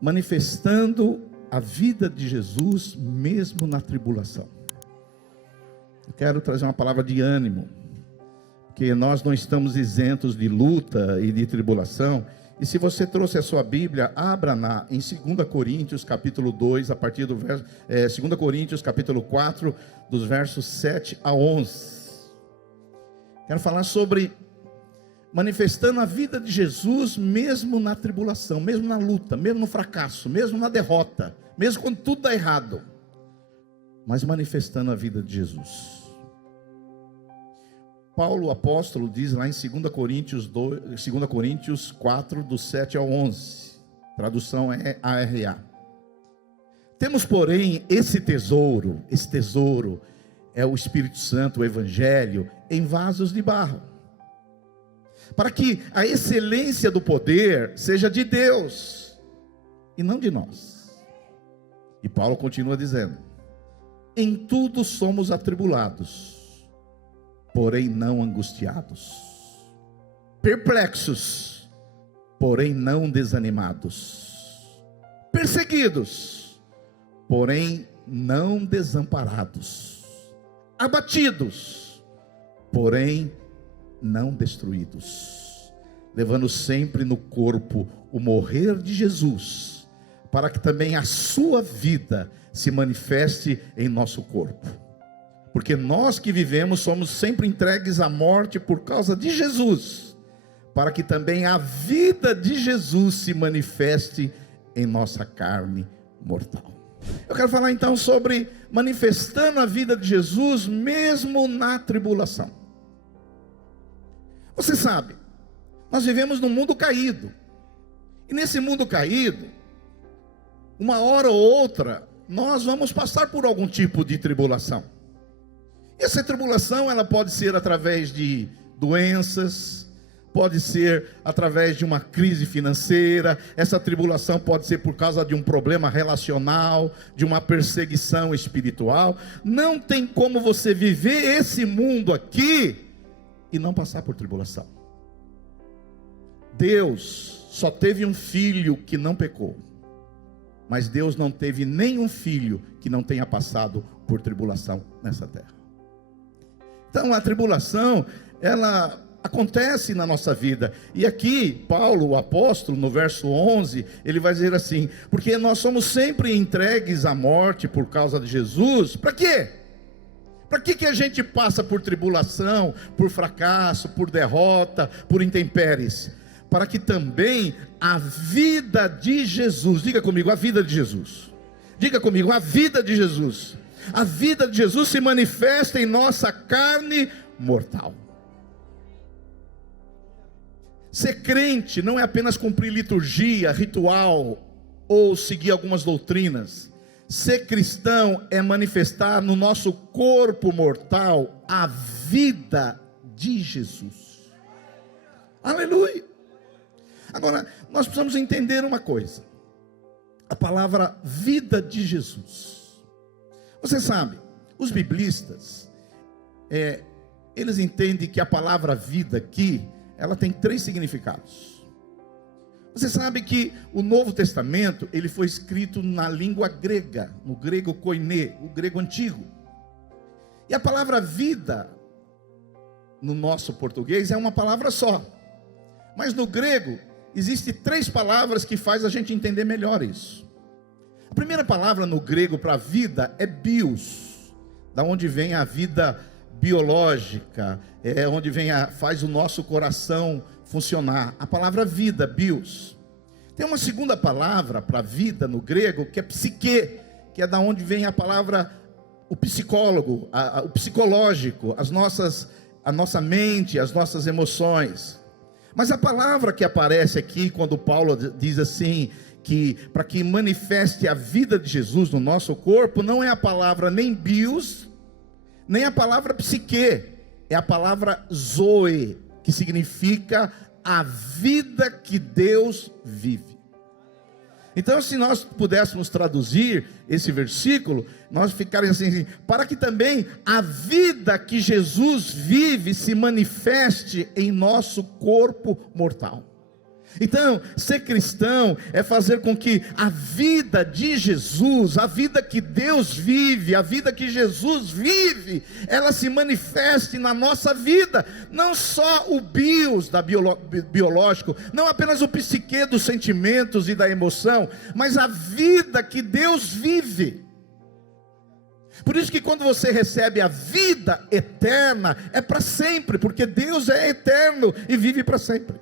manifestando a vida de Jesus mesmo na tribulação. Eu quero trazer uma palavra de ânimo, porque nós não estamos isentos de luta e de tribulação. E se você trouxe a sua Bíblia, abra em 2 Coríntios capítulo 2, a partir do verso, 2 Coríntios capítulo 4, dos versos 7 a 11. Quero falar sobre manifestando a vida de Jesus mesmo na tribulação, mesmo na luta, mesmo no fracasso, mesmo na derrota, mesmo quando tudo dá errado, mas manifestando a vida de Jesus. Paulo, o apóstolo, diz lá em 2 Coríntios 4, do 7 ao 11, tradução é ARA. Temos, porém, esse tesouro é o Espírito Santo, o Evangelho, em vasos de barro, para que a excelência do poder seja de Deus, e não de nós. E Paulo continua dizendo: em tudo somos atribulados, porém não angustiados, perplexos, porém não desanimados, perseguidos, porém não desamparados, abatidos, porém não destruídos, levando sempre no corpo o morrer de Jesus, para que também a sua vida se manifeste em nosso corpo. Porque nós que vivemos somos sempre entregues à morte por causa de Jesus, para que também a vida de Jesus se manifeste em nossa carne mortal. Eu quero falar então sobre manifestando a vida de Jesus mesmo na tribulação. Você sabe, nós vivemos num mundo caído, e nesse mundo caído, uma hora ou outra, nós vamos passar por algum tipo de tribulação. Essa tribulação, ela pode ser através de doenças, pode ser através de uma crise financeira, essa tribulação pode ser por causa de um problema relacional, de uma perseguição espiritual. Não tem como você viver esse mundo aqui e não passar por tribulação. Deus só teve um filho que não pecou, mas Deus não teve nenhum filho que não tenha passado por tribulação nessa terra. Então a tribulação, ela acontece na nossa vida. E aqui Paulo, o apóstolo, no verso 11, ele vai dizer assim: porque nós somos sempre entregues à morte por causa de Jesus. Para quê? Para que a gente passa por tribulação, por fracasso, por derrota, por intempéries? Para que também a vida de Jesus, diga comigo, a vida de Jesus, diga comigo, a vida de Jesus, a vida de Jesus se manifesta em nossa carne mortal. Ser crente não é apenas cumprir liturgia, ritual, ou seguir algumas doutrinas. Ser cristão é manifestar no nosso corpo mortal a vida de Jesus. Aleluia! Agora, nós precisamos entender uma coisa. A palavra vida de Jesus. Você sabe, os biblistas, eles entendem que a palavra vida aqui, ela tem 3 significados. Você sabe que o Novo Testamento, ele foi escrito na língua grega, no grego koiné, o grego antigo. E a palavra vida, no nosso português, é uma palavra só. Mas no grego, existem 3 palavras que faz a gente entender melhor isso. A primeira palavra no grego para vida é bios, da onde vem a vida biológica, é onde faz o nosso coração funcionar. A palavra vida, bios. Tem uma segunda palavra para vida no grego, que é psique, que é da onde vem a palavra, o psicólogo, o psicológico, a nossa mente, as nossas emoções. Mas a palavra que aparece aqui, quando Paulo diz assim, que para que manifeste a vida de Jesus no nosso corpo, não é a palavra nem bios, nem a palavra psique, é a palavra zoe, que significa a vida que Deus vive. Então, se nós pudéssemos traduzir esse versículo, nós ficaríamos assim: para que também a vida que Jesus vive se manifeste em nosso corpo mortal. Então, ser cristão é fazer com que a vida de Jesus, a vida que Deus vive, a vida que Jesus vive, ela se manifeste na nossa vida. Não só o bios biológico, não apenas o psique dos sentimentos e da emoção, mas a vida que Deus vive. Por isso que quando você recebe a vida eterna, é para sempre, porque Deus é eterno e vive para sempre.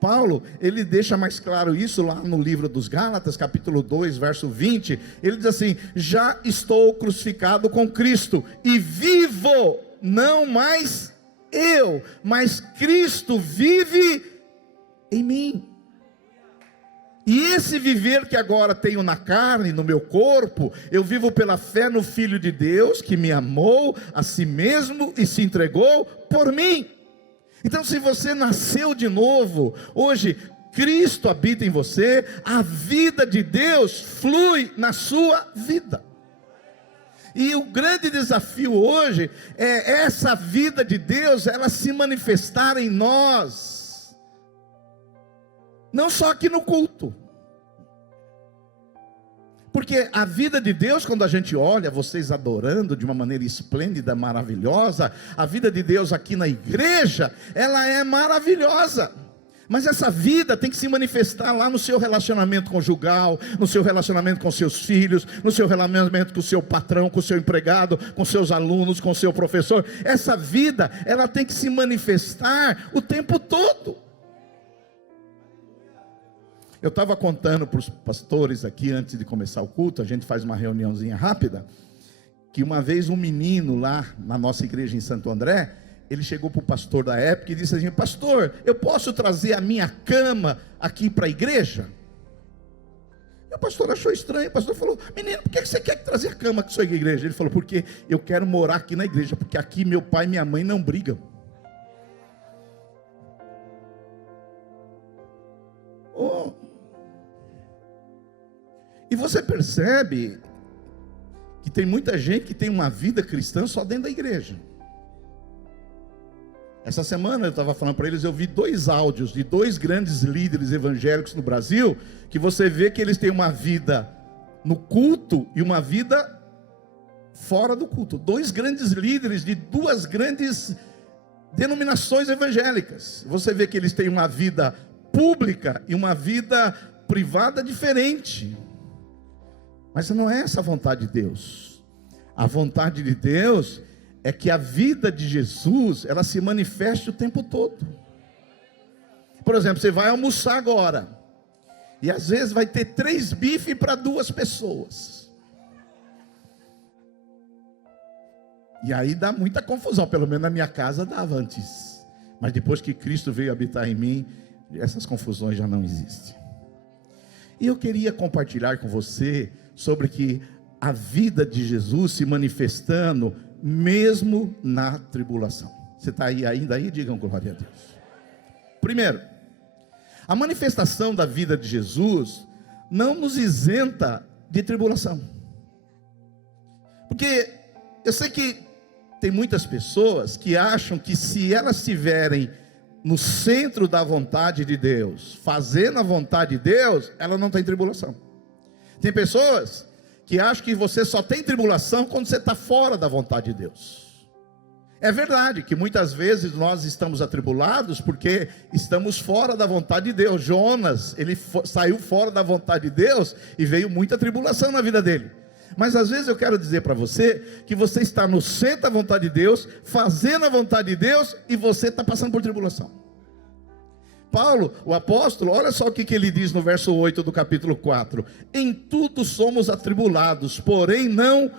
Paulo, ele deixa mais claro isso lá no livro dos Gálatas, capítulo 2, verso 20, ele diz assim: já estou crucificado com Cristo, e vivo, não mais eu, mas Cristo vive em mim. E esse viver que agora tenho na carne, no meu corpo, eu vivo pela fé no Filho de Deus, que me amou a si mesmo e se entregou por mim. Então, se você nasceu de novo, hoje Cristo habita em você, a vida de Deus flui na sua vida. E o grande desafio hoje é essa vida de Deus, ela se manifestar em nós, não só aqui no culto. Porque a vida de Deus, quando a gente olha vocês adorando de uma maneira esplêndida, maravilhosa, a vida de Deus aqui na igreja, ela é maravilhosa. Mas essa vida tem que se manifestar lá no seu relacionamento conjugal, no seu relacionamento com seus filhos, no seu relacionamento com o seu patrão, com o seu empregado, com seus alunos, com o seu professor. Essa vida, ela tem que se manifestar o tempo todo. Eu estava contando para os pastores aqui, antes de começar o culto, a gente faz uma reuniãozinha rápida, que uma vez um menino lá na nossa igreja em Santo André, ele chegou para o pastor da época e disse assim: pastor, eu posso trazer a minha cama aqui para a igreja? E o pastor achou estranho. O pastor falou: menino, por que você quer trazer a cama aqui para a sua igreja? Ele falou: porque eu quero morar aqui na igreja, porque aqui meu pai e minha mãe não brigam. Oh. E você percebe que tem muita gente que tem uma vida cristã só dentro da igreja. Essa semana eu estava falando para eles, eu vi 2 áudios de 2 grandes líderes evangélicos no Brasil, que você vê que eles têm uma vida no culto e uma vida fora do culto. 2 grandes líderes de 2 grandes denominações evangélicas. Você vê que eles têm uma vida pública e uma vida privada diferente. Mas não é essa a vontade de Deus. A vontade de Deus é que a vida de Jesus, ela se manifeste o tempo todo. Por exemplo, você vai almoçar agora, e às vezes vai ter 3 bifes para 2 pessoas. E aí dá muita confusão, pelo menos na minha casa dava antes. Mas depois que Cristo veio habitar em mim, essas confusões já não existem. E eu queria compartilhar com você sobre que a vida de Jesus se manifestando mesmo na tribulação. Você está aí ainda aí? Digam glória a Deus. Primeiro, a manifestação da vida de Jesus não nos isenta de tribulação. Porque eu sei que tem muitas pessoas que acham que se elas estiverem no centro da vontade de Deus, fazendo a vontade de Deus, ela não tem tribulação. Tem pessoas que acham que você só tem tribulação quando você está fora da vontade de Deus. É verdade que muitas vezes nós estamos atribulados porque estamos fora da vontade de Deus. Jonas, ele saiu fora da vontade de Deus e veio muita tribulação na vida dele. Mas às vezes eu quero dizer para você que você está no centro da vontade de Deus, fazendo a vontade de Deus, e você está passando por tribulação. Paulo, o apóstolo, olha só o que ele diz no verso 8 do capítulo 4: em tudo somos atribulados, porém não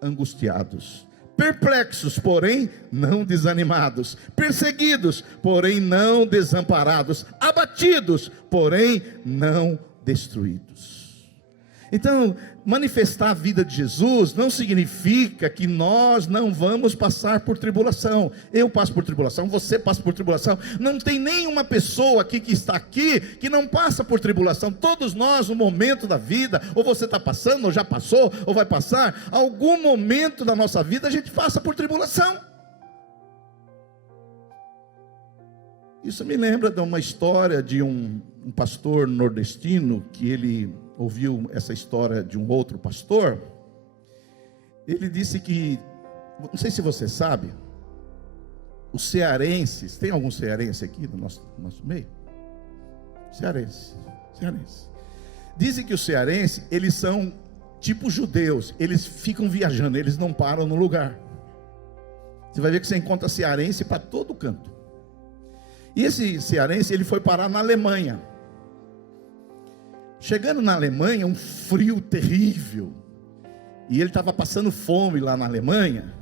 angustiados, perplexos, porém não desanimados, perseguidos, porém não desamparados, abatidos, porém não destruídos. Então, manifestar a vida de Jesus não significa que nós não vamos passar por tribulação. Eu passo por tribulação, você passa por tribulação. Não tem nenhuma pessoa aqui que está aqui que não passa por tribulação. Todos nós, no momento da vida, ou você está passando, ou já passou, ou vai passar, algum momento da nossa vida a gente passa por tribulação. Isso me lembra de uma história de um pastor nordestino, que ele ouviu essa história de um outro pastor. Ele disse que, não sei se você sabe, os cearenses, tem algum cearense aqui no nosso meio? Cearense. Dizem que os cearenses, eles são tipo judeus, eles ficam viajando, eles não param no lugar. Você vai ver que você encontra cearense para todo canto. E esse cearense, ele foi parar na Alemanha. Chegando na Alemanha, um frio terrível. E ele estava passando fome lá na Alemanha.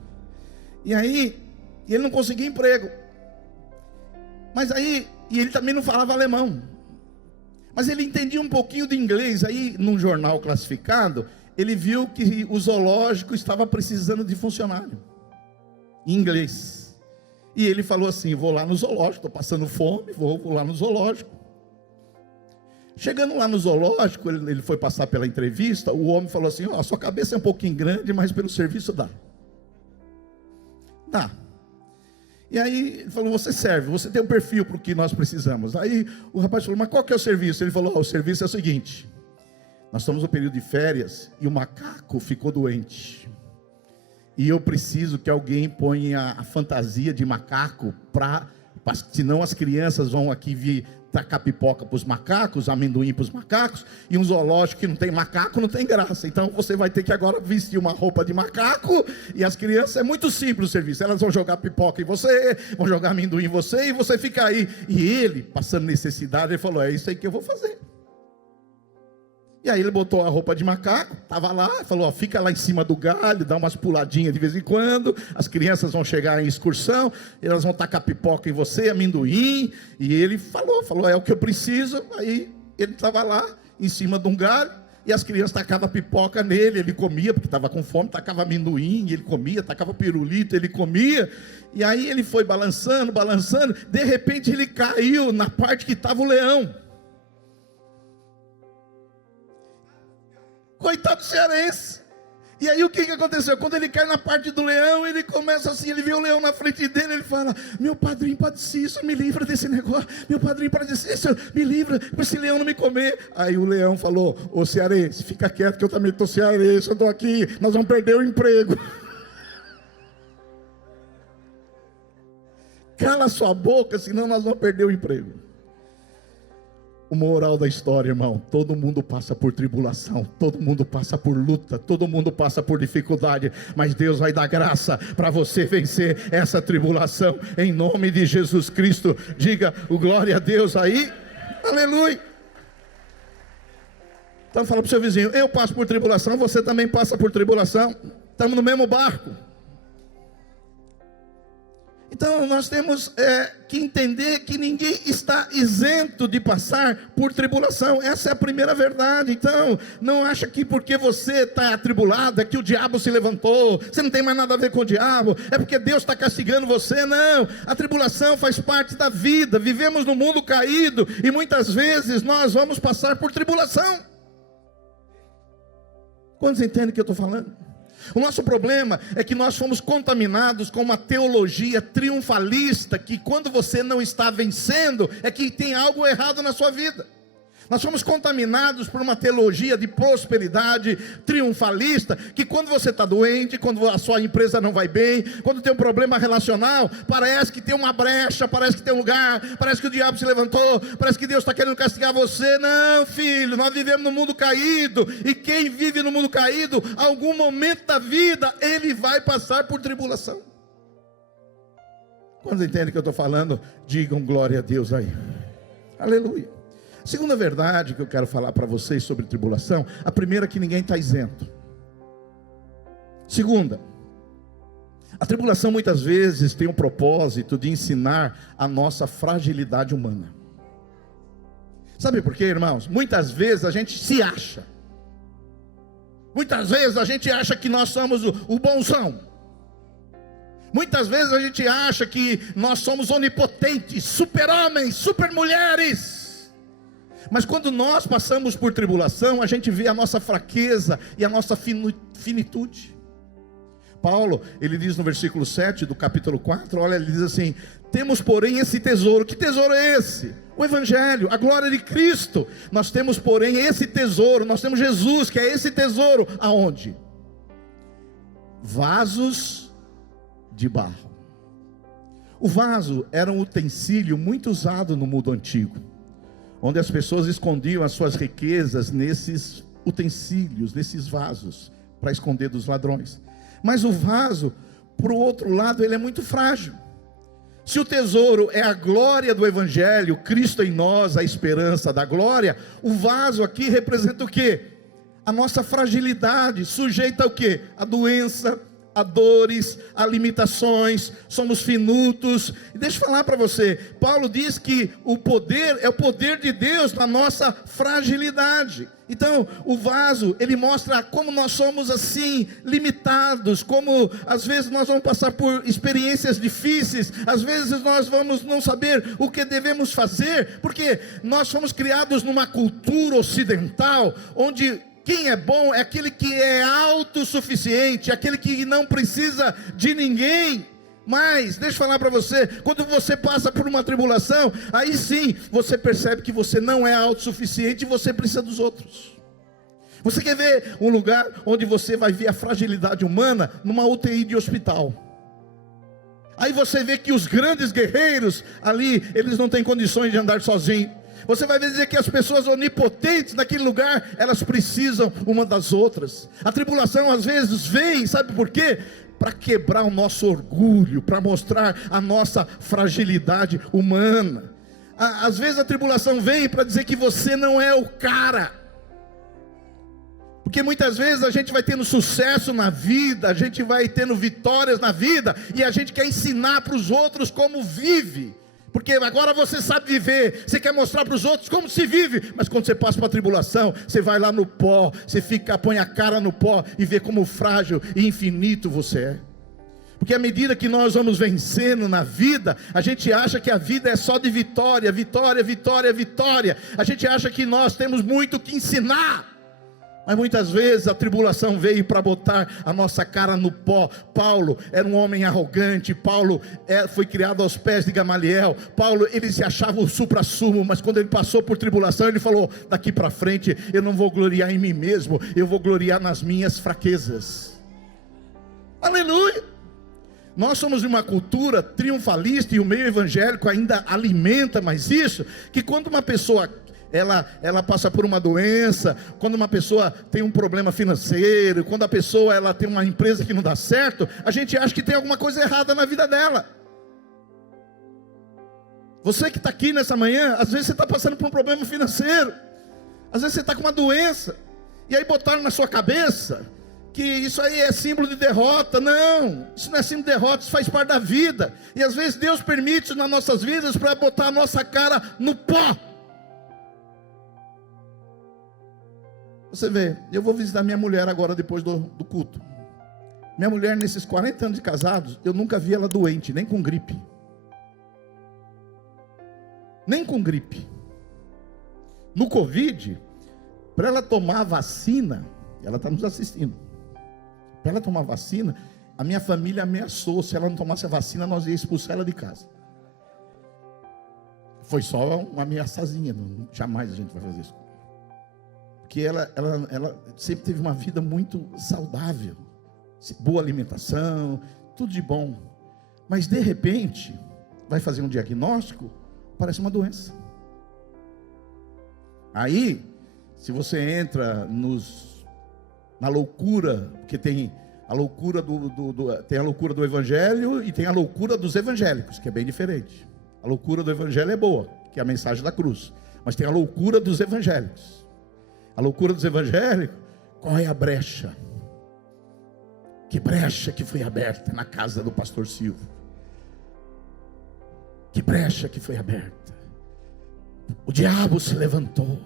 E aí, ele não conseguia emprego. Mas aí, e ele também não falava alemão. Mas ele entendia um pouquinho de inglês. Aí, num jornal classificado, ele viu que o zoológico estava precisando de funcionário em inglês. E ele falou assim: vou lá no zoológico, estou passando fome, vou lá no zoológico. Chegando lá no zoológico, ele foi passar pela entrevista. O homem falou assim: sua cabeça é um pouquinho grande, mas pelo serviço dá. E aí ele falou: você serve, você tem um perfil para o que nós precisamos. Aí o rapaz falou: mas qual que é o serviço? Ele falou: o serviço é o seguinte: nós estamos no período de férias e o macaco ficou doente. E eu preciso que alguém ponha a fantasia de macaco, senão as crianças vão aqui vir tacar pipoca para os macacos, amendoim para os macacos, e um zoológico que não tem macaco não tem graça. Então você vai ter que agora vestir uma roupa de macaco, e as crianças, é muito simples o serviço, elas vão jogar pipoca em você, vão jogar amendoim em você, e você fica aí. E ele, passando necessidade, ele falou: é isso aí que eu vou fazer. E aí ele botou a roupa de macaco, estava lá, falou: fica lá em cima do galho, dá umas puladinhas de vez em quando, as crianças vão chegar em excursão, elas vão tacar pipoca em você, amendoim. E ele falou: é o que eu preciso. Aí ele estava lá, em cima de um galho, e as crianças tacavam pipoca nele, ele comia, porque estava com fome, tacava amendoim, ele comia, tacava pirulito, ele comia. E aí ele foi balançando, de repente ele caiu na parte que estava o leão. Coitado do cearense. E aí o que aconteceu? Quando ele cai na parte do leão, ele começa assim, ele vê o leão na frente dele, ele fala: meu padrinho padece isso, me livra desse negócio. Meu padrinho padece isso, me livra, para esse leão não me comer. Aí o leão falou: ô cearense, fica quieto que eu também estou cearense, eu estou aqui, nós vamos perder o emprego. Cala sua boca, senão nós vamos perder o emprego. O moral da história, irmão: todo mundo passa por tribulação, todo mundo passa por luta, todo mundo passa por dificuldade, mas Deus vai dar graça para você vencer essa tribulação, em nome de Jesus Cristo. Diga o glória a Deus aí, aleluia. Então fala para o seu vizinho: eu passo por tribulação, você também passa por tribulação, estamos no mesmo barco. Então nós temos que entender que ninguém está isento de passar por tribulação. Essa é a primeira verdade. Então não acha que porque você está atribulado é que o diabo se levantou, você não tem mais nada a ver com o diabo, é porque Deus está castigando você. Não, a tribulação faz parte da vida. Vivemos num mundo caído e muitas vezes nós vamos passar por tribulação. Quantos entendem o que eu estou falando? O nosso problema é que nós fomos contaminados com uma teologia triunfalista, que quando você não está vencendo, é que tem algo errado na sua vida. Nós fomos contaminados por uma teologia de prosperidade triunfalista, que quando você está doente, quando a sua empresa não vai bem, quando tem um problema relacional, parece que tem uma brecha, parece que tem um lugar, parece que o diabo se levantou, parece que Deus está querendo castigar você. Não, filho, nós vivemos no mundo caído, e quem vive no mundo caído, algum momento da vida, ele vai passar por tribulação. Quando entendem o que eu estou falando, digam glória a Deus aí, aleluia. Segunda verdade que eu quero falar para vocês sobre tribulação: a primeira é que ninguém está isento. Segunda, a tribulação muitas vezes tem o propósito de ensinar a nossa fragilidade humana. Sabe por quê, irmãos? Muitas vezes a gente se acha, muitas vezes a gente acha que nós somos o bonzão, muitas vezes a gente acha que nós somos onipotentes, super-homens, super-mulheres. Mas quando nós passamos por tribulação, a gente vê a nossa fraqueza e a nossa finitude. Paulo, ele diz no versículo 7 do capítulo 4, olha, ele diz assim: temos porém esse tesouro. Que tesouro é esse? O Evangelho, a glória de Cristo. Nós temos porém esse tesouro, nós temos Jesus, que é esse tesouro. Aonde? Vasos de barro. O vaso era um utensílio muito usado no mundo antigo, onde as pessoas escondiam as suas riquezas nesses utensílios, nesses vasos, para esconder dos ladrões. Mas o vaso, por outro lado, ele é muito frágil. Se o tesouro é a glória do Evangelho, Cristo em nós, a esperança da glória, o vaso aqui representa o quê? A nossa fragilidade, sujeita ao quê? A doença, a dores, a limitações, somos finutos. E deixa eu falar para você, Paulo diz que o poder é o poder de Deus na nossa fragilidade. Então o vaso, ele mostra como nós somos assim, limitados, como às vezes nós vamos passar por experiências difíceis, às vezes nós vamos não saber o que devemos fazer, porque nós fomos criados numa cultura ocidental, onde quem é bom é aquele que é autossuficiente, aquele que não precisa de ninguém. Mas, deixa eu falar para você, quando você passa por uma tribulação, aí sim, você percebe que você não é autossuficiente e você precisa dos outros. Você quer ver um lugar onde você vai ver a fragilidade humana? Numa UTI de hospital. Aí você vê que os grandes guerreiros ali, eles não têm condições de andar sozinhos. Você vai dizer que as pessoas onipotentes naquele lugar, elas precisam uma das outras. A tribulação às vezes vem, sabe por quê? Para quebrar o nosso orgulho, para mostrar a nossa fragilidade humana. Às vezes a tribulação vem para dizer que você não é o cara. Porque muitas vezes a gente vai tendo sucesso na vida, a gente vai tendo vitórias na vida, e a gente quer ensinar para os outros como vive. Porque agora você sabe viver, você quer mostrar para os outros como se vive, mas quando você passa para a tribulação, você vai lá no pó, você põe a cara no pó e vê como frágil e infinito você é. Porque à medida que nós vamos vencendo na vida, a gente acha que a vida é só de vitória, vitória, vitória, vitória. A gente acha que nós temos muito que ensinar. Mas muitas vezes a tribulação veio para botar a nossa cara no pó. Paulo era um homem arrogante. Paulo foi criado aos pés de Gamaliel. Paulo, ele se achava o supra-sumo, mas quando ele passou por tribulação, ele falou: daqui para frente eu não vou gloriar em mim mesmo, eu vou gloriar nas minhas fraquezas. Aleluia! Nós somos de uma cultura triunfalista, e o meio evangélico ainda alimenta mais isso, que quando uma pessoa ela passa por uma doença, quando uma pessoa tem um problema financeiro, quando a pessoa ela tem uma empresa que não dá certo, a gente acha que tem alguma coisa errada na vida dela. Você que está aqui nessa manhã, às vezes você está passando por um problema financeiro, às vezes você está com uma doença, e aí botaram na sua cabeça que isso aí é símbolo de derrota. Não, isso não é símbolo de derrota, isso faz parte da vida. E às vezes Deus permite isso nas nossas vidas para botar a nossa cara no pó. Você vê, eu vou visitar minha mulher agora depois do culto. Minha mulher, nesses 40 anos de casados, eu nunca vi ela doente, nem com gripe. Nem com gripe. No Covid, para ela tomar a vacina, ela está nos assistindo. Para ela tomar a vacina, a minha família ameaçou: se ela não tomasse a vacina, nós ia expulsar ela de casa. Foi só uma ameaçazinha, jamais a gente vai fazer isso. Porque ela sempre teve uma vida muito saudável, boa alimentação, tudo de bom. Mas de repente, vai fazer um diagnóstico, parece uma doença. Aí, se você entra na loucura, porque tem a loucura tem a loucura do evangelho e tem a loucura dos evangélicos, que é bem diferente. A loucura do evangelho é boa, que é a mensagem da cruz. Mas tem a loucura dos evangélicos. A loucura dos evangélicos, qual é a brecha? Que brecha que foi aberta na casa do pastor Silvio? Que brecha que foi aberta? O diabo se levantou.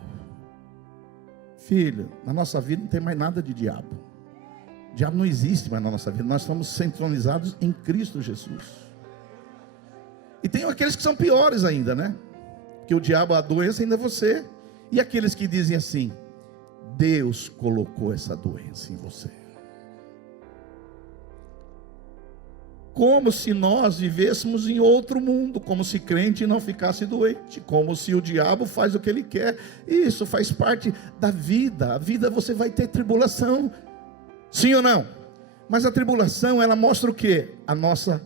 Filho, na nossa vida não tem mais nada de diabo. O diabo não existe mais na nossa vida. Nós somos centralizados em Cristo Jesus. E tem aqueles que são piores ainda, né? Porque o diabo, a doença ainda é você. E aqueles que dizem assim: Deus colocou essa doença em você. como se nós vivêssemos em outro mundo, como se crente não ficasse doente, como se o diabo faz o que ele quer. Isso faz parte da vida. A vida, você vai ter tribulação, sim ou não? Mas a tribulação, ela mostra o quê? A nossa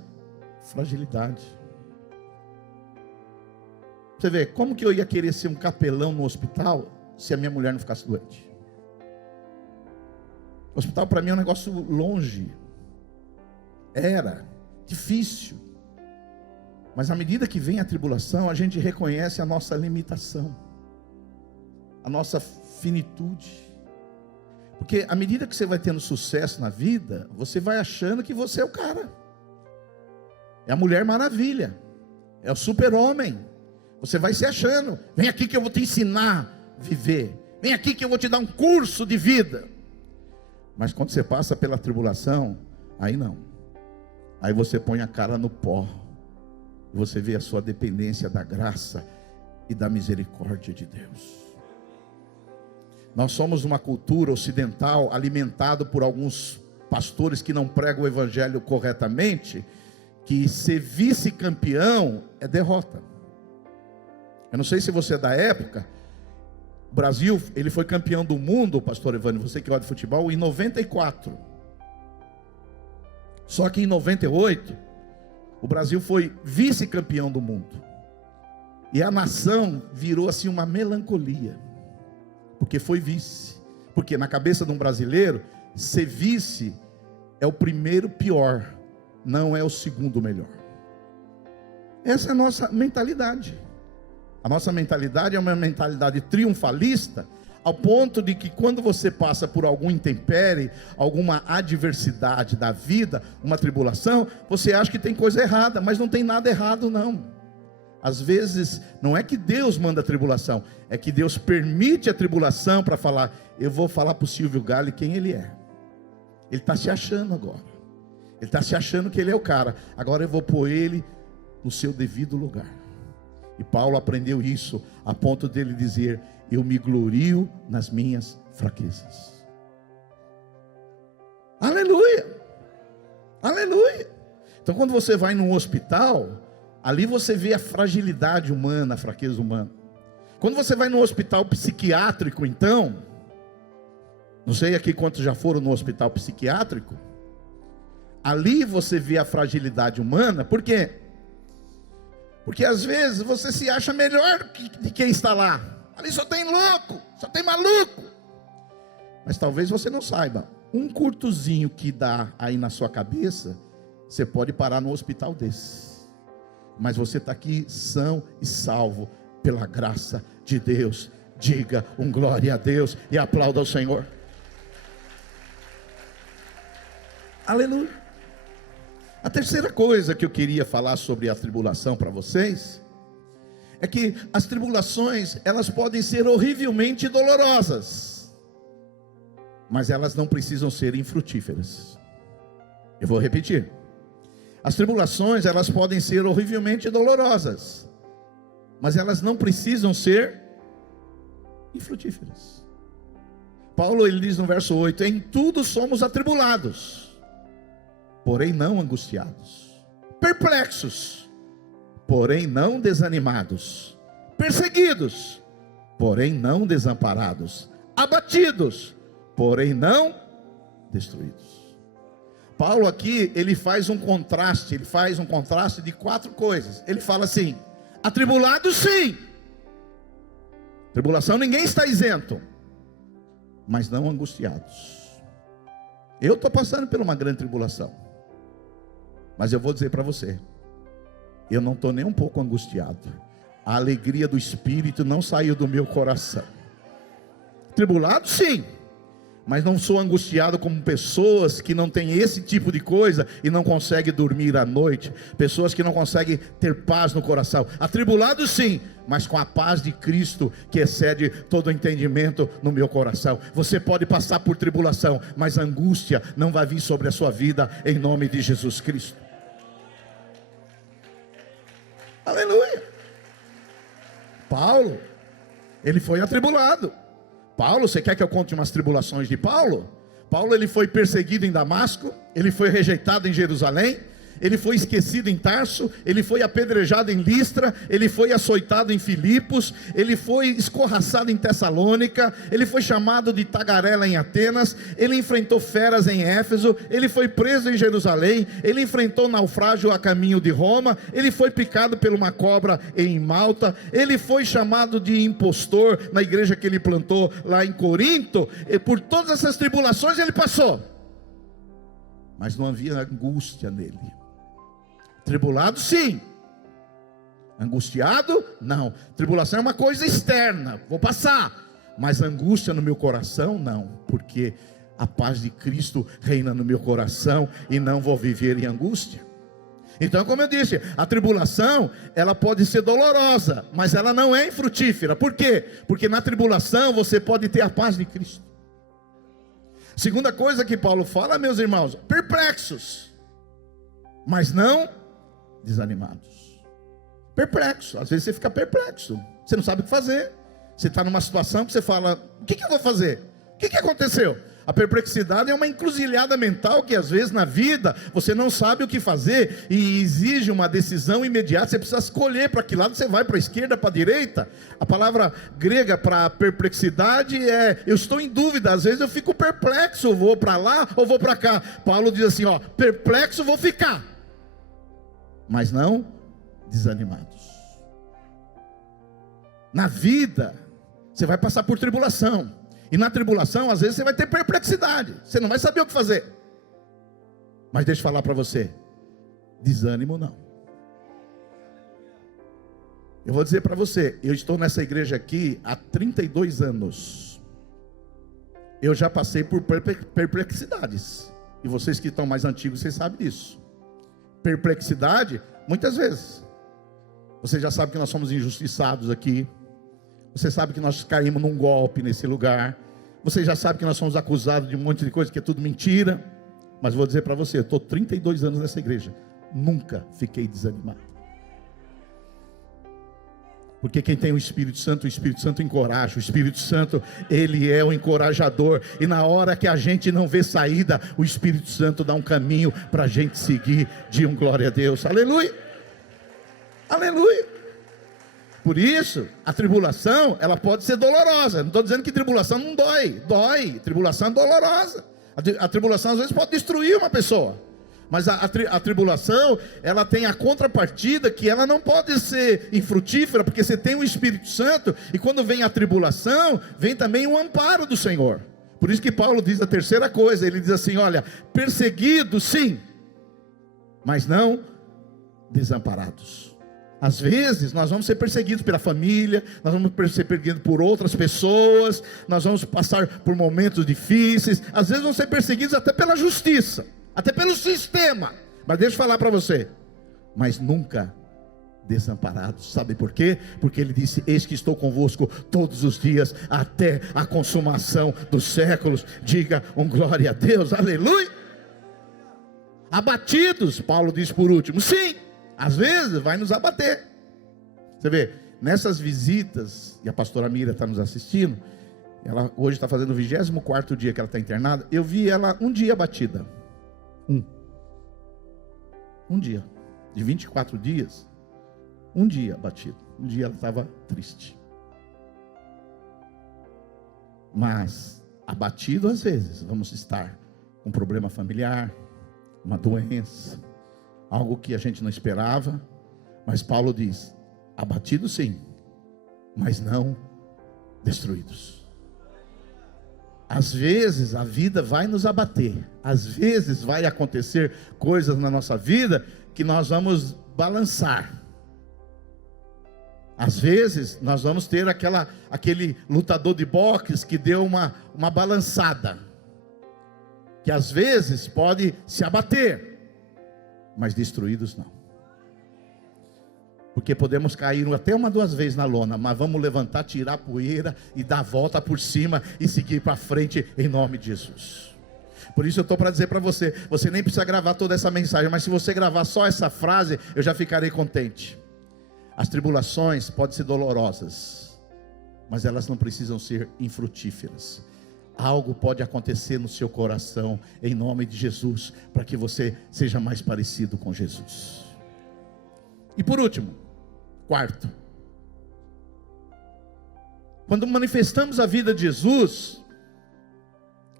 fragilidade. Você vê, como que eu ia querer ser um capelão no hospital se a minha mulher não ficasse doente? O hospital para mim é um negócio longe. Era difícil. Mas à medida que vem a tribulação, a gente reconhece a nossa limitação, a nossa finitude. Porque à medida que você vai tendo sucesso na vida, você vai achando que você é o cara. É a Mulher Maravilha. É o super-homem. Você vai se achando. Vem aqui que eu vou te ensinar a viver. Vem aqui que eu vou te dar um curso de vida. Mas quando você passa pela tribulação, aí não. Aí você põe a cara no pó. Você vê a sua dependência da graça e da misericórdia de Deus. Nós somos uma cultura ocidental alimentada por alguns pastores que não pregam o evangelho corretamente, que ser vice-campeão é derrota. Eu não sei se você é da época. O Brasil, ele foi campeão do mundo, pastor Evânio, você que gosta de futebol, em 94. Só que em 98, o Brasil foi vice-campeão do mundo. E a nação virou assim uma melancolia, porque foi vice. Porque na cabeça de um brasileiro, ser vice é o primeiro pior, não é o segundo melhor. Essa é a nossa mentalidade. A nossa mentalidade é uma mentalidade triunfalista, ao ponto de que quando você passa por algum intempérie, alguma adversidade da vida, uma tribulação, você acha que tem coisa errada, mas não tem nada errado não. Às vezes, não é que Deus manda a tribulação, é que Deus permite a tribulação para falar, eu vou falar para o Silvio Galli quem ele é. Ele está se achando agora. Ele está se achando que ele é o cara. Agora eu vou pôr ele no seu devido lugar. E Paulo aprendeu isso, a ponto dele dizer, eu me glorio nas minhas fraquezas. Aleluia! Aleluia! Então quando você vai num hospital, ali você vê a fragilidade humana, a fraqueza humana. Quando você vai num hospital psiquiátrico, então, não sei aqui quantos já foram no hospital psiquiátrico, ali você vê a fragilidade humana. Por quê? Porque às vezes você se acha melhor de quem está lá. Ali só tem louco, só tem maluco. Mas talvez você não saiba, um curtozinho que dá aí na sua cabeça, você pode parar no hospital desse. Mas você está aqui são e salvo pela graça de Deus. Diga um glória a Deus e aplauda ao Senhor. Aleluia. A terceira coisa que eu queria falar sobre a tribulação para vocês é que as tribulações, elas podem ser horrivelmente dolorosas, mas elas não precisam ser infrutíferas. Eu vou repetir. As tribulações, elas podem ser horrivelmente dolorosas, mas elas não precisam ser infrutíferas. Paulo, ele diz no verso 8, em tudo somos atribulados, porém não angustiados, perplexos, porém não desanimados, perseguidos, porém não desamparados, abatidos, porém não destruídos. Paulo aqui, ele faz um contraste de 4 coisas. Ele fala assim, atribulados sim, tribulação ninguém está isento, mas não angustiados. Eu estou passando por uma grande tribulação, mas eu vou dizer para você, eu não estou nem um pouco angustiado. A alegria do Espírito não saiu do meu coração. Tribulado sim, mas não sou angustiado como pessoas que não têm esse tipo de coisa e não conseguem dormir à noite. Pessoas que não conseguem ter paz no coração. Atribulado sim, mas com a paz de Cristo que excede todo o entendimento no meu coração. Você pode passar por tribulação, mas a angústia não vai vir sobre a sua vida, em nome de Jesus Cristo. Aleluia. Paulo, ele foi atribulado. Paulo, você quer que eu conte umas tribulações de Paulo? Paulo, ele foi perseguido em Damasco, ele foi rejeitado em Jerusalém, ele foi esquecido em Tarso, ele foi apedrejado em Listra, ele foi açoitado em Filipos, ele foi escorraçado em Tessalônica, ele foi chamado de tagarela em Atenas, ele enfrentou feras em Éfeso, ele foi preso em Jerusalém, ele enfrentou naufrágio a caminho de Roma, ele foi picado por uma cobra em Malta, ele foi chamado de impostor na igreja que ele plantou lá em Corinto, e por todas essas tribulações ele passou, mas não havia angústia nele. Tribulado sim, angustiado não. Tribulação é uma coisa externa, vou passar, mas angústia no meu coração não, porque a paz de Cristo reina no meu coração e não vou viver em angústia. Então, como eu disse, a tribulação, ela pode ser dolorosa, mas ela não é infrutífera. Por quê? Porque na tribulação você pode ter a paz de Cristo. Segunda coisa que Paulo fala, meus irmãos, perplexos, mas não desanimados. Perplexo, às vezes você fica perplexo, você não sabe o que fazer. Você está numa situação que você fala, o que eu vou fazer? O que aconteceu? A perplexidade é uma encruzilhada mental que às vezes na vida você não sabe o que fazer e exige uma decisão imediata. Você precisa escolher para que lado você vai, para a esquerda, para a direita. A palavra grega para perplexidade é, eu estou em dúvida, às vezes eu fico perplexo, vou para lá ou vou para cá. Paulo diz assim, ó, perplexo vou ficar, mas não desanimados. Na vida você vai passar por tribulação. E na tribulação, às vezes você vai ter perplexidade, você não vai saber o que fazer. Mas deixa eu falar para você, desânimo não. Eu vou dizer para você, eu estou nessa igreja aqui há 32 anos. Eu já passei por perplexidades. E vocês que estão mais antigos, vocês sabem disso. Perplexidade, muitas vezes. Você já sabe que nós somos injustiçados aqui. Você sabe que nós caímos num golpe nesse lugar. Você já sabe que nós somos acusados de um monte de coisa que é tudo mentira. Mas vou dizer para você, eu estou 32 anos nessa igreja, nunca fiquei desanimado. Porque quem tem o Espírito Santo encoraja. O Espírito Santo, ele é o encorajador. E na hora que a gente não vê saída, o Espírito Santo dá um caminho para a gente seguir. Digam glória a Deus, aleluia, aleluia. Por isso, a tribulação, ela pode ser dolorosa. Não estou dizendo que tribulação não dói. Dói, tribulação é dolorosa. A tribulação às vezes pode destruir uma pessoa. Mas a tribulação, ela tem a contrapartida que ela não pode ser infrutífera, porque você tem o Espírito Santo, e quando vem a tribulação, vem também o amparo do Senhor. Por isso que Paulo diz a terceira coisa, ele diz assim, olha, perseguidos sim, mas não desamparados. Às vezes nós vamos ser perseguidos pela família, nós vamos ser perseguidos por outras pessoas, nós vamos passar por momentos difíceis, às vezes vamos ser perseguidos até pela justiça, até pelo sistema, mas deixa eu falar para você, mas nunca desamparados. Sabe por quê? Porque ele disse, eis que estou convosco todos os dias, até a consumação dos séculos. Diga glória a Deus, aleluia. Abatidos, Paulo diz por último, sim, às vezes vai nos abater. Você vê, nessas visitas, e a pastora Mira está nos assistindo, ela hoje está fazendo o 24º dia que ela está internada. Eu vi ela um dia abatida. Um dia, de 24 dias, um dia abatido. Um dia ela estava triste. Mas abatido às vezes vamos estar com um problema familiar, uma doença, algo que a gente não esperava. Mas Paulo diz, abatidos sim, mas não destruídos. Às vezes a vida vai nos abater, às vezes vai acontecer coisas na nossa vida que nós vamos balançar. Às vezes nós vamos ter aquele lutador de boxe que deu uma balançada, que às vezes pode se abater, mas destruídos não. Porque podemos cair até 1, 2 vezes na lona, mas vamos levantar, tirar a poeira e dar a volta por cima e seguir para frente em nome de Jesus. Por isso eu estou para dizer para você, você nem precisa gravar toda essa mensagem, mas se você gravar só essa frase, eu já ficarei contente. As tribulações podem ser dolorosas, mas elas não precisam ser infrutíferas. algo pode acontecer no seu coração, em nome de Jesus, para que você seja mais parecido com Jesus. E por último, quarto, quando manifestamos a vida de Jesus,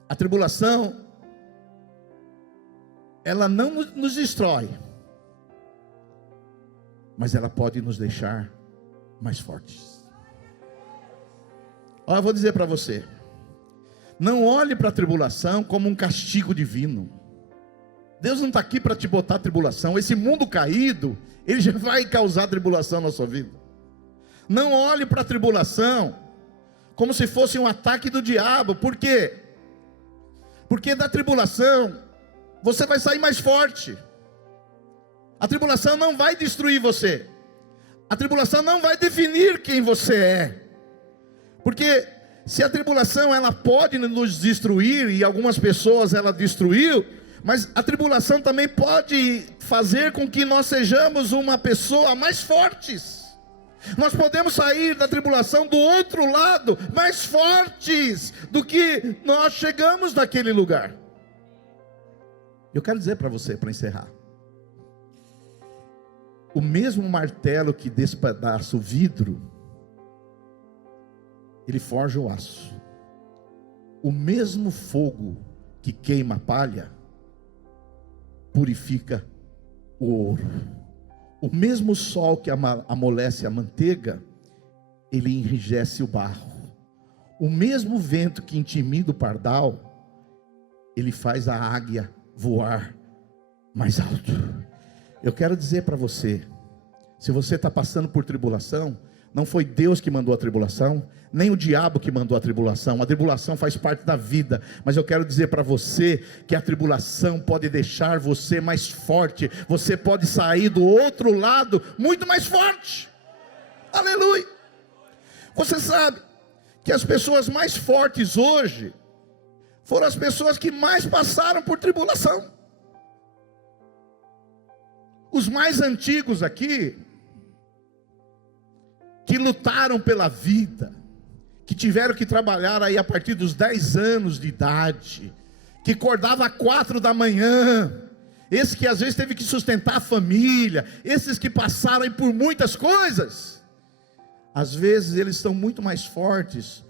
a tribulação, ela não nos destrói, mas ela pode nos deixar mais fortes. Olha, eu vou dizer para você, não olhe para a tribulação como um castigo divino. Deus não está aqui para te botar tribulação. Esse mundo caído, ele já vai causar tribulação na sua vida. Não olhe para a tribulação como se fosse um ataque do diabo. Por quê? Porque da tribulação você vai sair mais forte. A tribulação não vai destruir você. A tribulação não vai definir quem você é. Porque se a tribulação ela pode nos destruir, e algumas pessoas ela destruiu, mas a tribulação também pode fazer com que nós sejamos uma pessoa mais fortes. Nós podemos sair da tribulação do outro lado mais fortes do que nós chegamos naquele lugar. Eu quero dizer para você, para encerrar, o mesmo martelo que despedaça o vidro, ele forja o aço. O mesmo fogo que queima a palha, purifica o ouro. O mesmo sol que amolece a manteiga, ele enrijece o barro. O mesmo vento que intimida o pardal, ele faz a águia voar mais alto. Eu quero dizer para você, se você está passando por tribulação, não foi Deus que mandou a tribulação, nem o diabo que mandou a tribulação faz parte da vida, mas eu quero dizer para você, que a tribulação pode deixar você mais forte, você pode sair do outro lado muito mais forte, aleluia. Você sabe, que as pessoas mais fortes hoje, foram as pessoas que mais passaram por tribulação. Os mais antigos aqui, que lutaram pela vida, que tiveram que trabalhar aí a partir dos 10 anos de idade, que acordava às 4 da manhã, esse que às vezes teve que sustentar a família, esses que passaram aí por muitas coisas, às vezes eles são muito mais fortes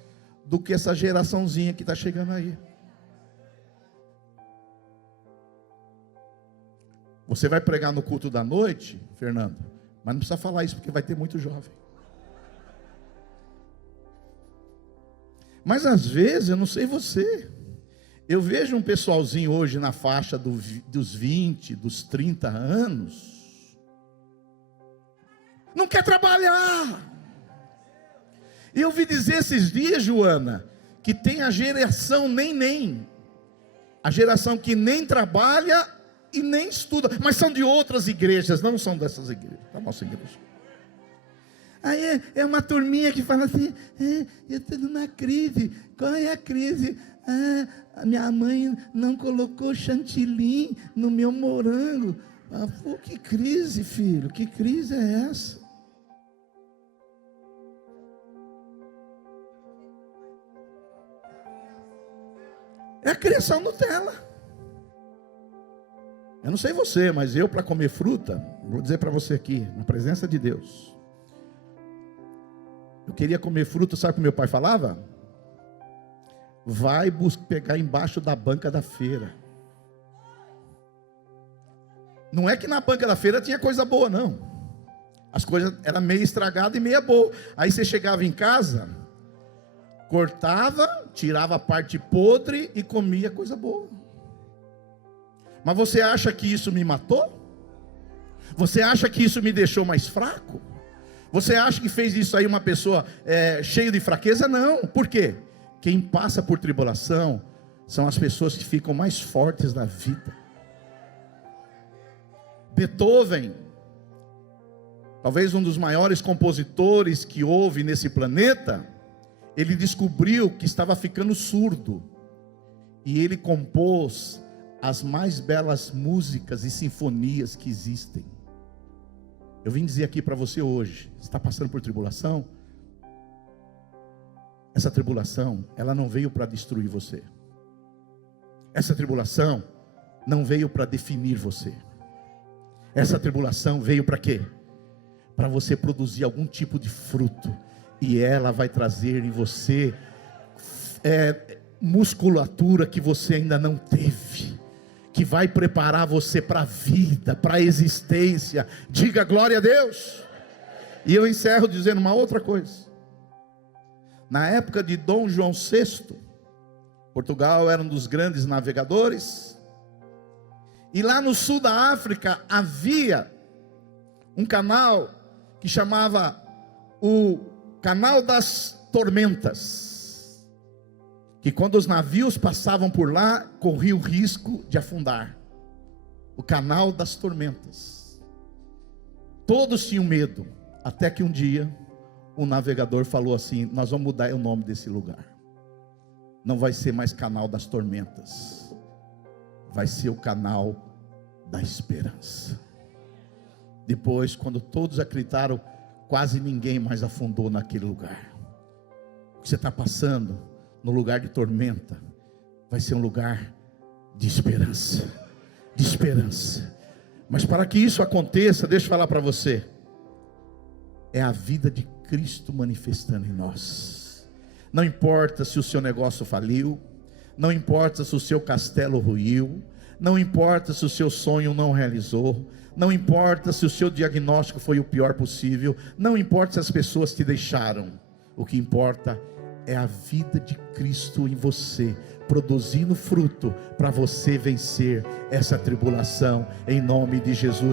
do que essa geraçãozinha que está chegando aí. Você vai pregar no culto da noite, Fernando, mas não precisa falar isso porque vai ter muito jovem. Mas às vezes, eu não sei você, eu vejo um pessoalzinho hoje na faixa dos 20, dos 30 anos, não quer trabalhar. E eu ouvi dizer esses dias, Joana, que tem a geração nem, a geração que nem trabalha e nem estuda, mas são de outras igrejas, não são dessas igrejas, da nossa igreja. Aí é uma turminha que fala assim, eu estou numa crise. Qual é a crise? A minha mãe não colocou chantilly no meu morango. Pô, que crise, filho, que crise é essa? É a criação Nutella. Eu não sei você, mas eu, para comer fruta, vou dizer para você aqui, na presença de Deus, eu queria comer fruta, sabe o que meu pai falava? Vai pegar embaixo da banca da feira. Não é que na banca da feira tinha coisa boa, não. As coisas eram meio estragadas e meia boa. Aí você chegava em casa, cortava, tirava a parte podre e comia coisa boa. Mas você acha que isso me matou? Você acha que isso me deixou mais fraco? Você acha que fez isso aí uma pessoa cheia de fraqueza? Não. Por quê? Quem passa por tribulação são as pessoas que ficam mais fortes na vida. Beethoven, talvez um dos maiores compositores que houve nesse planeta, ele descobriu que estava ficando surdo, e ele compôs as mais belas músicas e sinfonias que existem. Eu vim dizer aqui para você hoje, está passando por tribulação? essa tribulação, ela não veio para destruir você. Essa tribulação não veio para definir você. Essa tribulação veio para quê? Para você produzir algum tipo de fruto. E ela vai trazer em você musculatura que você ainda não teve, que vai preparar você para a vida, para a existência. Diga glória a Deus. E eu encerro dizendo uma outra coisa. Na época de Dom João VI, Portugal era um dos grandes navegadores, e lá no sul da África havia um canal que chamava o Canal das Tormentas, que quando os navios passavam por lá, corria o risco de afundar. O Canal das Tormentas. Todos tinham medo, até que um dia o navegador falou assim: nós vamos mudar o nome desse lugar. Não vai ser mais Canal das Tormentas, vai ser o Canal da Esperança. Depois, quando todos acreditaram, quase ninguém mais afundou naquele lugar. O que você está passando no lugar de tormenta vai ser um lugar de esperança. De esperança. Mas para que isso aconteça, deixa eu falar para você, é a vida de Cristo manifestando em nós. Não importa se o seu negócio faliu, não importa se o seu castelo ruiu, não importa se o seu sonho não realizou, não importa se o seu diagnóstico foi o pior possível, não importa se as pessoas te deixaram. O que importa é a vida de Cristo em você, produzindo fruto para você vencer essa tribulação, em nome de Jesus.